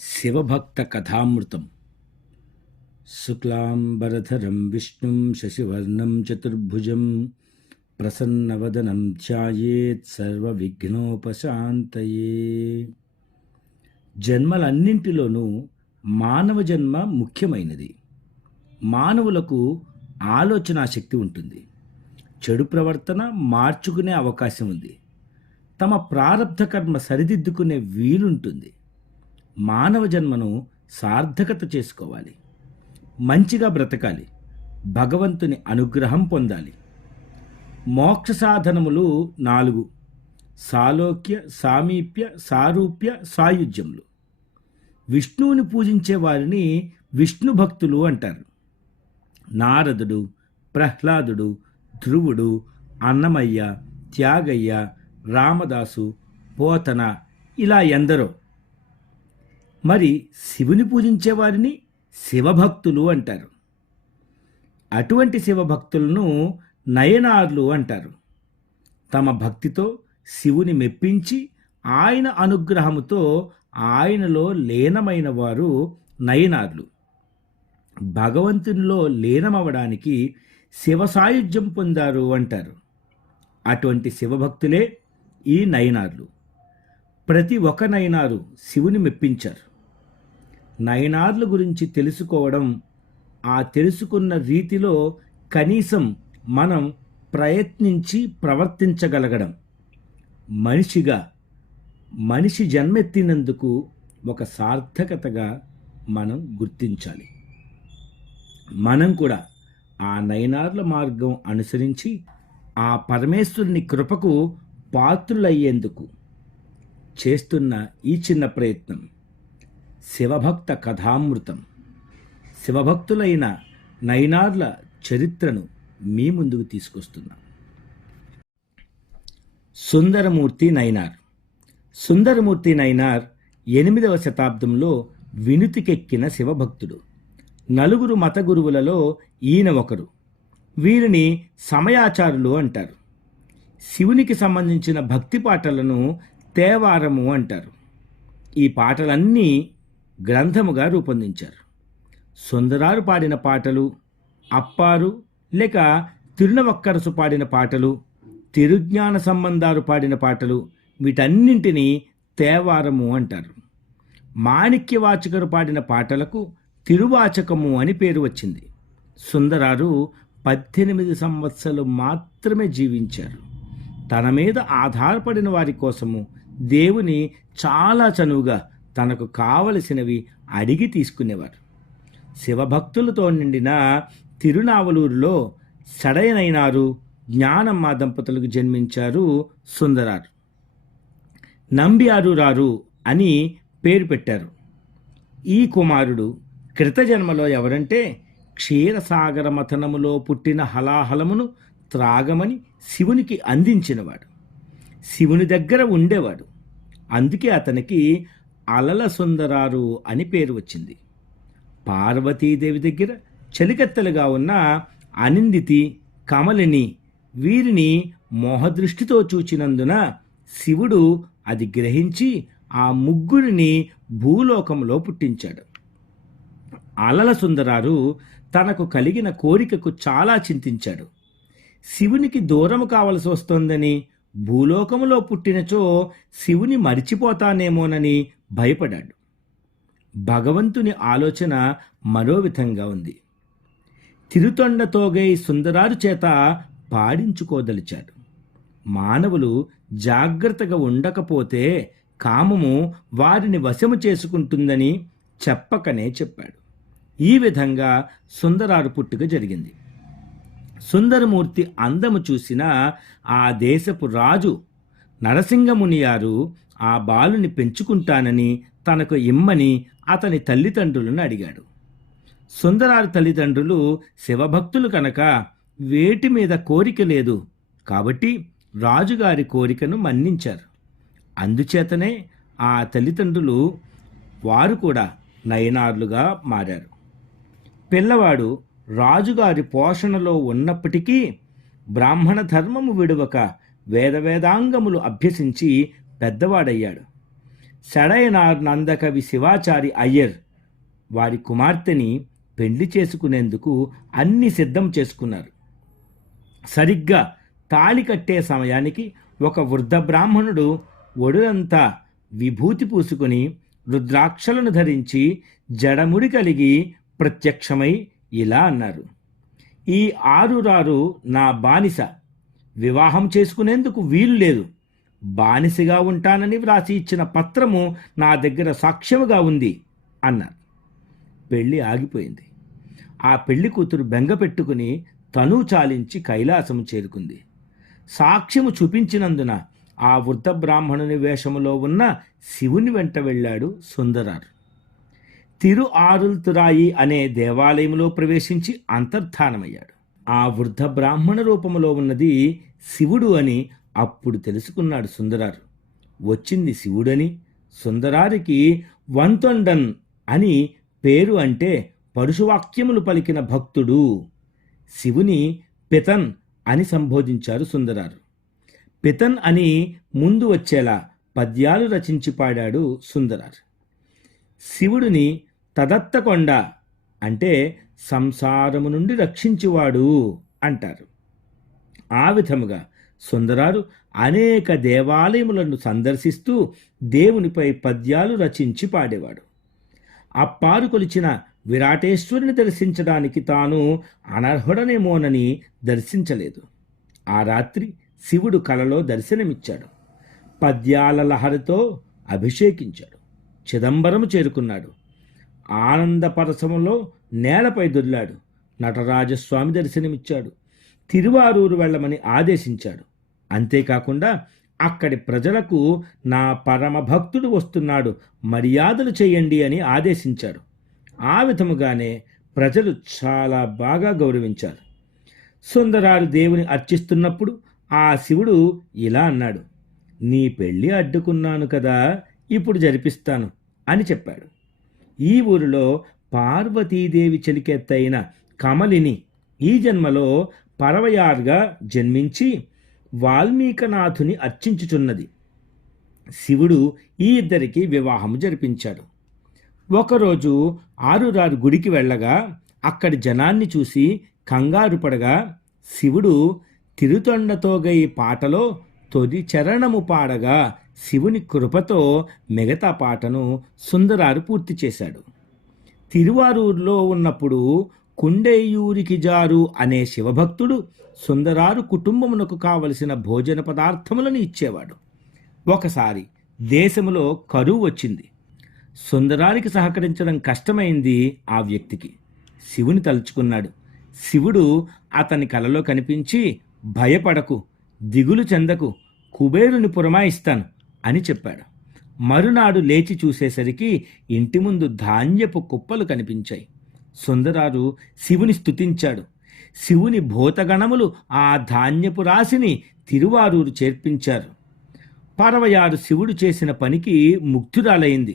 శివభక్త కథామృతం. శుక్లాంబరధరం విష్ణుం శశివర్ణం చతుర్భుజం ప్రసన్నవదనం ధ్యాయేత్ సర్వవిఘ్నోపశాంతయే. జన్మలన్నింటిలోనూ మానవ జన్మ ముఖ్యమైనది. మానవులకు ఆలోచనా శక్తి ఉంటుంది. చెడు ప్రవర్తన మార్చుకునే అవకాశం ఉంది. తమ ప్రారబ్ధ కర్మ సరిదిద్దుకునే వీలుంటుంది. మానవ జన్మను సార్థకత చేసుకోవాలి. మంచిగా బ్రతకాలి. భగవంతుని అనుగ్రహం పొందాలి. మోక్ష సాధనములు 4: సాలోక్య, సామీప్య, సారూప్య, సాయుజ్యములు. విష్ణువుని పూజించే వారిని విష్ణు భక్తులు అంటారు. నారదుడు, ప్రహ్లాదుడు, ధ్రువుడు, అన్నమయ్య, త్యాగయ్య, రామదాసు, పోతన, ఇలా ఎందరో. మరి శివుని పూజించే వారిని శివభక్తులు అంటారు. అటువంటి శివభక్తులను నయనార్లు అంటారు. తమ భక్తితో శివుని మెప్పించి ఆయన అనుగ్రహముతో ఆయనలో లీనమైన వారు నయనార్లు. భగవంతునిలో లీనమవడానికి శివ సాయుధ్యం పొందారు అంటారు. అటువంటి శివభక్తులే ఈ నయనార్లు. ప్రతి ఒక్క నయనారు శివుని మెప్పించారు. నయనార్ల గురించి తెలుసుకోవడం, ఆ తెలుసుకున్న రీతిలో కనీసం మనం ప్రయత్నించి ప్రవర్తించగలగడం, మనిషి జన్మెత్తినందుకు ఒక సార్థకతగా మనం గుర్తించాలి. మనం కూడా ఆ నయనార్ల మార్గం అనుసరించి ఆ పరమేశ్వరుని కృపకు పాత్రులయ్యేందుకు చేస్తున్న ఈ చిన్న ప్రయత్నం శివభక్త కథామృతం. శివభక్తులైన నయనార్ల చరిత్రను మీ ముందుకు తీసుకొస్తున్నాం. సుందరమూర్తి నయనార్. సుందరమూర్తి నయనార్ 8వ శతాబ్దంలో వినుతికెక్కిన శివభక్తుడు. 4 మత గురువులలో ఈయన ఒకరు. వీరిని సమయాచారులు అంటారు. శివునికి సంబంధించిన భక్తి పాటలను తేవారము అంటారు. ఈ పాటలన్నీ గ్రంథముగా రూపొందించారు. సుందరారు పాడిన పాటలు, అప్పారు లేక తిరునవక్కరసు పాడిన పాటలు, తిరుజ్ఞాన సంబంధాలు పాడిన పాటలు, వీటన్నింటినీ తేవారము అంటారు. మాణిక్యవాచకరు పాడిన పాటలకు తిరువాచకము అని పేరు వచ్చింది. సుందరారు 18 సంవత్సరాలు మాత్రమే జీవించారు. తన మీద ఆధారపడిన వారి కోసము దేవుని చాలా చనువుగా తనకు కావలసినవి అడిగి తీసుకునేవారు. శివభక్తులతో నిండిన తిరునావలూరులో సడయనైనారు, జ్ఞానమ్మ దంపతులకు జన్మించారు సుందరారు. నంబియారురారు అని పేరు పెట్టారు. ఈ కుమారుడు కృతజన్మలో ఎవరంటే క్షీరసాగర మథనములో పుట్టిన హలాహలమును త్రాగమని శివునికి అందించినవాడు. శివుని దగ్గర ఉండేవాడు. అందుకే అతనికి అలల సుందరారు అని పేరు వచ్చింది. పార్వతీదేవి దగ్గర చలికత్తెలుగా ఉన్న అనిందితి, కమలిని, వీరిని మోహదృష్టితో చూచినందున శివుడు అది గ్రహించి ఆ ముగ్గురిని భూలోకంలో పుట్టించాడు. అలల సుందరారు తనకు కలిగిన కోరికకు చాలా చింతించాడు. శివునికి దూరము కావలసి వస్తోందని, భూలోకములో పుట్టినచో శివుని మరిచిపోతానేమోనని భయపడ్డాడు. భగవంతుని ఆలోచన మరో విధంగా ఉంది. తిరుతొండతోగై సుందరారు చేత పాడించుకోదలిచాడు. మానవులు జాగ్రత్తగా ఉండకపోతే కామము వారిని వశము చేసుకుంటుందని చెప్పకనే చెప్పాడు. ఈ విధంగా సుందరారు పుట్టుక జరిగింది. సుందరమూర్తి అందము చూసిన ఆ దేశపు రాజు నరసింగమునియారు ఆ బాలుని పెంచుకుంటానని తనకు ఇమ్మని అతని తల్లిదండ్రులను అడిగాడు. సుందరారు తల్లిదండ్రులు శివభక్తులు కనుక వేటి మీద కోరిక లేదు కాబట్టి రాజుగారి కోరికను మన్నించారు. అందుచేతనే ఆ తల్లిదండ్రులు వారు కూడా నయనార్లుగా మారారు. పిల్లవాడు రాజుగారి పోషణలో ఉన్నప్పటికీ బ్రాహ్మణ ధర్మము విడువక వేదవేదాంగములు అభ్యసించి పెద్దవాడయ్యాడు. సడయనార్ నందకవి శివాచారి అయ్యర్ వారి కుమార్తెని పెళ్లి చేసుకునేందుకు అన్ని సిద్ధం చేసుకున్నారు. సరిగ్గా తాళి కట్టే సమయానికి ఒక వృద్ధ బ్రాహ్మణుడు ఒడులంతా విభూతి పూసుకుని రుద్రాక్షలను ధరించి జడముడి కలిగి ప్రత్యక్షమై ఇలా అన్నారు: ఈ ఆరురారు నా బానిస, వివాహం చేసుకునేందుకు వీలు లేదు. బానిసగా ఉంటానని వ్రాసి ఇచ్చిన పత్రము నా దగ్గర సాక్ష్యముగా ఉంది అన్నారు. పెళ్లి ఆగిపోయింది. ఆ పెళ్లి కూతురు బెంగ పెట్టుకుని తను చాలించి కైలాసము చేరుకుంది. సాక్ష్యము చూపించినందున ఆ వృద్ధ బ్రాహ్మణుని వేషములో ఉన్న శివుని వెంట వెళ్ళాడు సుందరారు. తిరు ఆరుల్తురాయి అనే దేవాలయంలో ప్రవేశించి అంతర్ధానమయ్యాడు. ఆ వృద్ధ బ్రాహ్మణ రూపములో ఉన్నది శివుడు అని అప్పుడు తెలుసుకున్నాడు సుందరారు. వచ్చింది శివుడని, సుందరారికి వంతొండన్ అని పేరు, అంటే పరుషవాక్యములు పలికిన భక్తుడు. శివుని పితన్ అని సంబోధించారు సుందరారు. పితన్ అని ముందు వచ్చేలా పద్యాలు రచించి పాడాడు సుందరారు. శివుడిని తదత్తకొండ అంటే సంసారము నుండి రక్షించువాడు అంటారు. ఆ విధముగా సుందరారు అనేక దేవాలయములను సందర్శిస్తూ దేవునిపై పద్యాలు రచించి పాడేవాడు. అప్పారు కొలిచిన విరాటేశ్వరుని దర్శించడానికి తాను అనర్హుడనేమోనని దర్శించలేదు. ఆ రాత్రి శివుడు కలలో దర్శనమిచ్చాడు. పద్యాల లహరితో అభిషేకించాడు. చిదంబరము చేరుకున్నాడు. ఆనందపరసములో నేలపై దొర్లాడు. నటరాజస్వామి దర్శనమిచ్చాడు. తిరువారూరు వెళ్ళమని ఆదేశించాడు. అంతేకాకుండా అక్కడి ప్రజలకు నా పరమ భక్తుడు వస్తున్నాడు, మర్యాదలు చేయండి అని ఆదేశించాడు. ఆ విధముగానే ప్రజలు చాలా బాగా గౌరవించారు. సుందరారు దేవుని అర్చిస్తున్నప్పుడు ఆ శివుడు ఇలా అన్నాడు: నీ పెళ్ళి అడ్డుకున్నాను కదా, ఇప్పుడు జరిపిస్తాను అని చెప్పాడు. ఈ ఊరిలో పార్వతీదేవి చెలికెత్తైన కమలిని ఈ జన్మలో పరవయార్గా జన్మించి వాల్మీకనాథుని అర్చించుచున్నది. శివుడు ఈ ఇద్దరికి వివాహం జరిపించాడు. ఒకరోజు ఆరురారు గుడికి వెళ్ళగా అక్కడి జనాన్ని చూసి కంగారు పడగా శివుడు తిరుతొండతోగై పాటలో తొలి చరణము పాడగా శివుని కృపతో మిగతా పాటను సుందరారు పూర్తి చేశాడు. తిరువారూరులో ఉన్నప్పుడు కుండేయూరికి జారు అనే శివభక్తుడు సుందరారు కుటుంబమునకు కావలసిన భోజన పదార్థములను ఇచ్చేవాడు. ఒకసారి దేశములో కరువు వచ్చింది. సుందరారికి సహకరించడం కష్టమైంది. ఆ వ్యక్తికి శివుని తలుచుకున్నాడు. శివుడు అతని కలలో కనిపించి, భయపడకు, దిగులు చెందకు, కుబేరుని పురమాయిస్తాను అని చెప్పాడు. మరునాడు లేచి చూసేసరికి ఇంటి ముందు ధాన్యపు కుప్పలు కనిపించాయి. సుందరారు శివుని స్తుతించాడు. శివుని భూతగణములు ఆ ధాన్యపు రాశిని తిరువారూరు చేర్పించారు. పరవయారు శివుడు చేసిన పనికి ముగ్ధురాలైంది.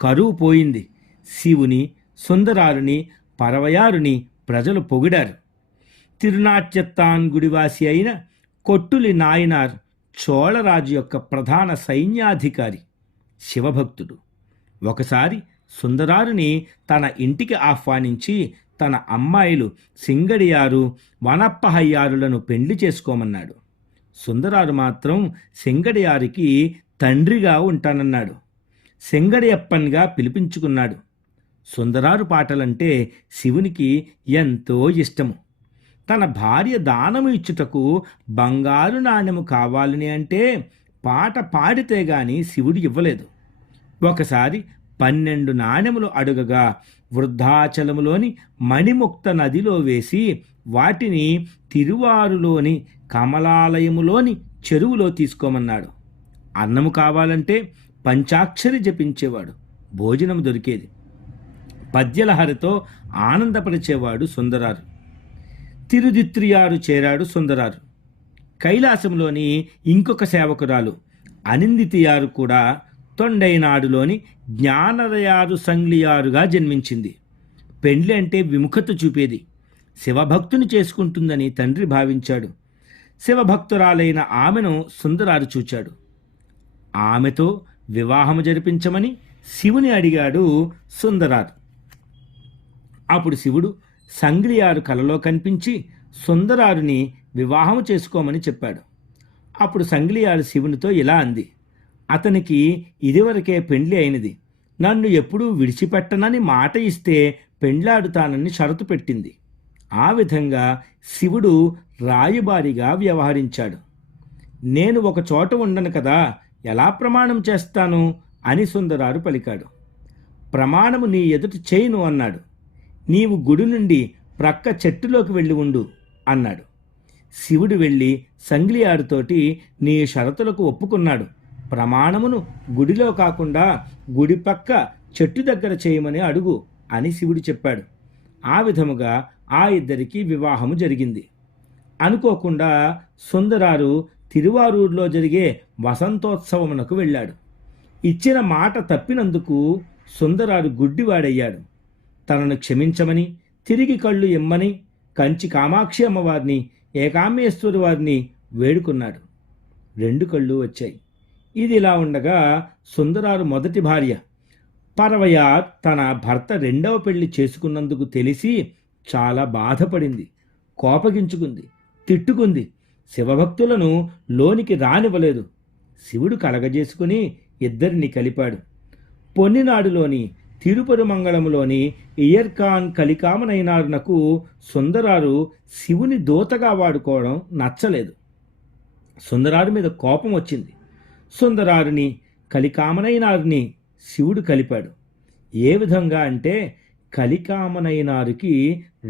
కరువు పోయింది. శివుని, సుందరారుని, పరవయారుని ప్రజలు పొగిడారు. తిరునాట్యత్తాన్ గుడివాసి అయిన కొట్టులి నాయనార్ చోళరాజు యొక్క ప్రధాన సైన్యాధికారి, శివభక్తుడు. ఒకసారి సుందరారుని తన ఇంటికి ఆహ్వానించి తన అమ్మాయిలు సింగడియారు, వనప్పహయ్యారులను పెండ్లి చేసుకోమన్నాడు. సుందరారు మాత్రం సింగడియారికి తండ్రిగా ఉంటానన్నాడు. సింగడియప్పన్గా పిలిపించుకున్నాడు. సుందరారు పాటలంటే శివునికి ఎంతో ఇష్టము. తన భార్య దానము ఇచ్చుటకు బంగారు నాణెము కావాలని అంటే పాట పాడితే గాని శివుడు ఇవ్వలేదు. ఒకసారి 12 నాణెములు అడుగగా వృద్ధాచలములోని మణిముక్త నదిలో వేసి వాటిని తిరువారులోని కమలాలయములోని చెరువులో తీసుకోమన్నాడు. అన్నము కావాలంటే పంచాక్షరి జపించేవాడు. భోజనం దొరికేది. పద్యలహరితో ఆనందపరిచేవాడు సుందరారు. తిరుదిత్రియారు చేరాడు సుందరారు. కైలాసంలోని ఇంకొక సేవకురాలు అనిందితియారు కూడా తొండైనాడులోని జ్ఞానరయారు సంగ్లియారుగా జన్మించింది. పెండ్లి అంటే విముఖత చూపేది. శివభక్తుని చేసుకుంటుందని తండ్రి భావించాడు. శివభక్తురాలైన ఆమెను సుందరారు చూచాడు. ఆమెతో వివాహము జరిపించమని శివుని అడిగాడు సుందరారు. అప్పుడు శివుడు సంగ్లియారు కలలో కనిపించి సుందరారుని వివాహము చేసుకోమని చెప్పాడు. అప్పుడు సంగ్లియారు శివునితో ఇలా అంది: అతనికి ఇదివరకే పెండ్లి అయినది. నన్ను ఎప్పుడూ విడిచిపెట్టనని మాట ఇస్తే పెండ్లాడుతానని షరతు పెట్టింది. ఆ విధంగా శివుడు రాయబారిగా వ్యవహరించాడు. నేను ఒక చోట ఉండను కదా, ఎలా ప్రమాణం చేస్తాను అని సుందరారు పలికాడు. ప్రమాణము నీ ఎదుట చేయను అన్నాడు. నీవు గుడి నుండి ప్రక్క చెట్టులోకి వెళ్ళి ఉండు అన్నాడు. శివుడు వెళ్ళి సంగ్లియారుతోటి నీ షరతులకు ఒప్పుకున్నాడు. ప్రమాణమును గుడిలో కాకుండా గుడి పక్క చెట్టు దగ్గర చేయమని అడుగు అని శివుడు చెప్పాడు. ఆ విధముగా ఆ ఇద్దరికి వివాహము జరిగింది. అనుకోకుండా సుందరారు తిరువారూరులో జరిగే వసంతోత్సవమునకు వెళ్ళాడు. ఇచ్చిన మాట తప్పినందుకు సుందరారు గుడ్డివాడయ్యాడు. తనను క్షమించమని, తిరిగి కళ్ళు ఇమ్మని కంచి కామాక్షి అమ్మవారిని, ఏకాంబేశ్వరి వారిని వేడుకున్నాడు. 2 కళ్ళు వచ్చాయి. ఇది ఇలా ఉండగా సుందరారు మొదటి భార్య పరవయ తన భర్త 2వ పెళ్లి చేసుకున్నందుకు తెలిసి చాలా బాధపడింది, కోపగించుకుంది, తిట్టుకుంది. శివభక్తులను లోనికి రానివ్వలేదు. శివుడు కలగజేసుకుని ఇద్దరిని కలిపాడు. పొన్నినాడులోని తిరుపతిమంగళములోని ఇయర్కాన్ కలికామనైనారునకు సుందరారు శివుని దూతగా వాడుకోవడం నచ్చలేదు. సుందరారు మీద కోపం వచ్చింది. సుందరారుని కలికామనైనారుని శివుడు కలిపాడు. ఏ విధంగా అంటే కలికామనైనారుకి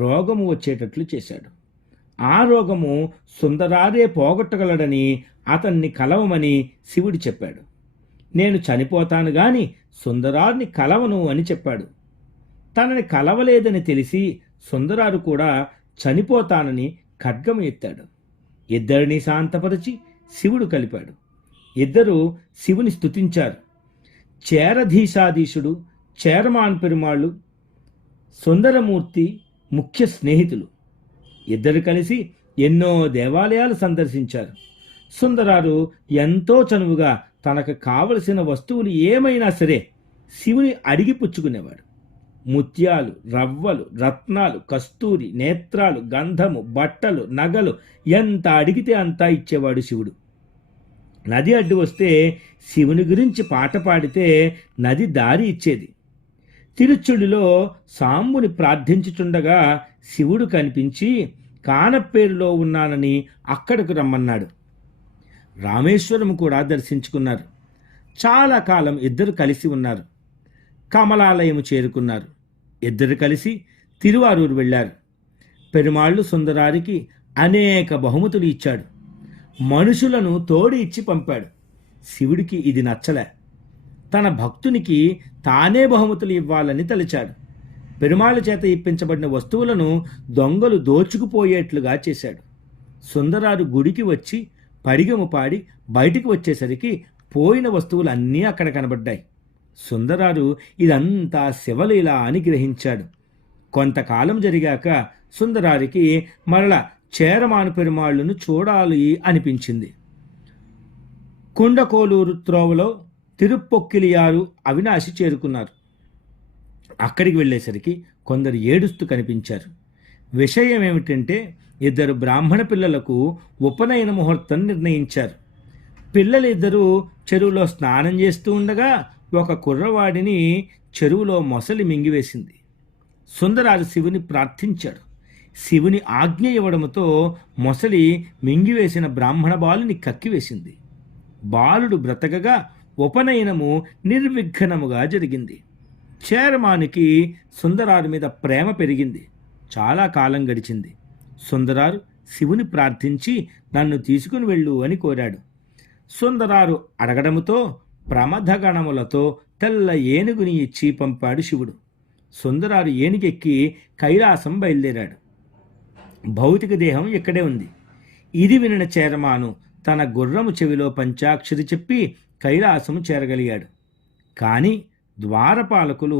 రోగము వచ్చేటట్లు చేశాడు. ఆ రోగము సుందరారే పోగొట్టగలడని అతన్ని కలవమని శివుడు చెప్పాడు. నేను చనిపోతాను గాని సుందరారుని కలవను అని చెప్పాడు. తనని కలవలేదని తెలిసి సుందరారు కూడా చనిపోతానని ఖడ్గము ఎత్తాడు. ఇద్దరిని శాంతపరిచి శివుడు కలిపాడు. ఇద్దరు శివుని స్తుతించారు. చేరధీశాధీశుడు, చేరమాన్ పెరుమాళ్ళు, సుందరమూర్తి ముఖ్య స్నేహితులు. ఇద్దరు కలిసి ఎన్నో దేవాలయాలు సందర్శించారు. సుందరారు ఎంతో చనువుగా తనకు కావలసిన వస్తువులు ఏమైనా సరే శివుని అడిగి పుచ్చుకునేవాడు. ముత్యాలు, రవ్వలు, రత్నాలు, కస్తూరి, నేత్రాలు, గంధము, బట్టలు, నగలు ఎంత అడిగితే అంతా ఇచ్చేవాడు శివుడు. నది అడ్డు వస్తే శివుని గురించి పాట పాడితే నది దారి ఇచ్చేది. తిరుచుడిలో సాంబుని ప్రార్థించుచుండగా శివుడు కనిపించి కానప్పేరులో ఉన్నానని అక్కడకు రమ్మన్నాడు. రామేశ్వరం కూడా దర్శించుకున్నారు. చాలా కాలం ఇద్దరు కలిసి ఉన్నారు. కమలాలయము చేరుకున్నారు. ఇద్దరు కలిసి తిరువారూరు వెళ్ళారు. పెరుమాళ్ళు సుందరారికి అనేక బహుమతులు ఇచ్చాడు. మనుషులను తోడి ఇచ్చి పంపాడు. శివుడికి ఇది నచ్చలే. తన భక్తునికి తానే బహుమతులు ఇవ్వాలని తలిచాడు. పెరుమాళ్ళ చేత ఇప్పించబడిన వస్తువులను దొంగలు దోచుకుపోయేట్లుగా చేశాడు. సుందరారు గుడికి వచ్చి పడిగము పాడి బయటికి వచ్చేసరికి పోయిన వస్తువులు అన్నీ అక్కడ కనబడ్డాయి. సుందరారు ఇదంతా శివలీల అని గ్రహించాడు. కొంతకాలం జరిగాక సుందరారికి మరల చేరమాను పెరుమాళ్ళను చూడాలి అనిపించింది. కుండకోలూరు త్రోవలో తిరుప్పొక్కిలియారు అవినాశి చేరుకున్నారు. అక్కడికి వెళ్ళేసరికి కొందరు ఏడుస్తూ కనిపించారు. విషయం ఏమిటంటే ఇద్దరు బ్రాహ్మణ పిల్లలకు ఉపనయన ముహూర్తం నిర్ణయించారు. పిల్లలిద్దరూ చెరువులో స్నానం చేస్తూ ఉండగా ఒక కుర్రవాడిని చెరువులో మొసలి మింగివేసింది. సుందరారు శివుని ప్రార్థించాడు. శివుని ఆజ్ఞ ఇవ్వడంతో మొసలి మింగివేసిన బ్రాహ్మణ బాలుని కక్కివేసింది. బాలుడు బ్రతకగా ఉపనయనము నిర్విఘ్నముగా జరిగింది. చేరమానికి సుందరారు మీద ప్రేమ పెరిగింది. చాలా కాలం గడిచింది. సుందరారు శివుని ప్రార్థించి నన్ను తీసుకుని వెళ్ళు అని కోరాడు. సుందరారు అడగడంతో ప్రమథగణములతో తెల్ల ఏనుగుని ఇచ్చి పంపాడు శివుడు. సుందరారు ఏనుగెక్కి కైలాసం బయలుదేరాడు. భౌతిక దేహం ఇక్కడే ఉంది. ఇది వినిన చేరమాను తన గుర్రము చెవిలో పంచాక్షరి చెప్పి కైలాసము చేరగలిగాడు. కానీ ద్వారపాలకులు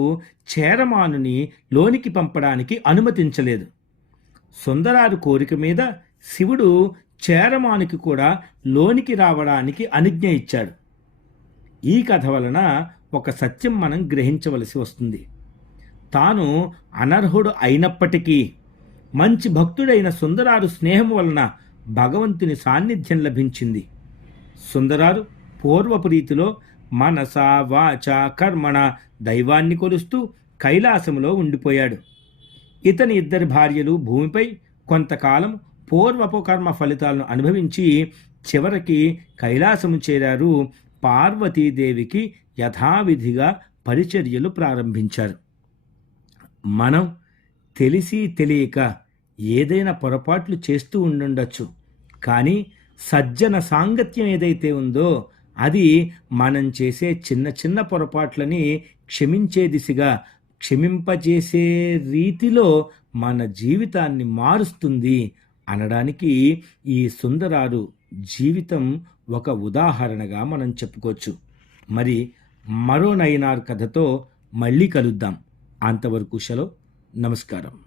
చేరమానుని లోనికి పంపడానికి అనుమతించలేదు. సుందరారు కోరిక మీద శివుడు చేరమానికి కూడా లోనికి రావడానికి అనుజ్ఞ ఇచ్చాడు. ఈ కథ వలన ఒక సత్యం మనం గ్రహించవలసి వస్తుంది. తాను అనర్హుడు అయినప్పటికీ మంచి భక్తుడైన సుందరారు స్నేహం వలన భగవంతుని సాన్నిధ్యం లభించింది. సుందరారు పూర్వపు రీతిలో మనస వాచ కర్మణ దైవాన్ని కొలుస్తూ కైలాసములో ఉండిపోయాడు. ఇతని ఇద్దరి భార్యలు భూమిపై కొంతకాలం పూర్వపు కర్మ ఫలితాలను అనుభవించి చివరికి కైలాసము చేరారు. పార్వతీదేవికి యథావిధిగా పరిచర్యలు ప్రారంభించారు. మనం తెలిసి తెలియక ఏదైనా పొరపాట్లు చేస్తూ ఉండుండొచ్చు. కానీ సజ్జన సాంగత్యం ఏదైతే ఉందో అది మనం చేసే చిన్న చిన్న పొరపాట్లని క్షమించే దిశగా, క్షమింపజేసే రీతిలో మన జీవితాన్ని మారుస్తుంది అనడానికి ఈ సుందరారు జీవితం ఒక ఉదాహరణగా మనం చెప్పుకోవచ్చు. మరి మరో నయనార్ కథతో మళ్ళీ కలుద్దాం. అంతవరకు సెలవు. నమస్కారం.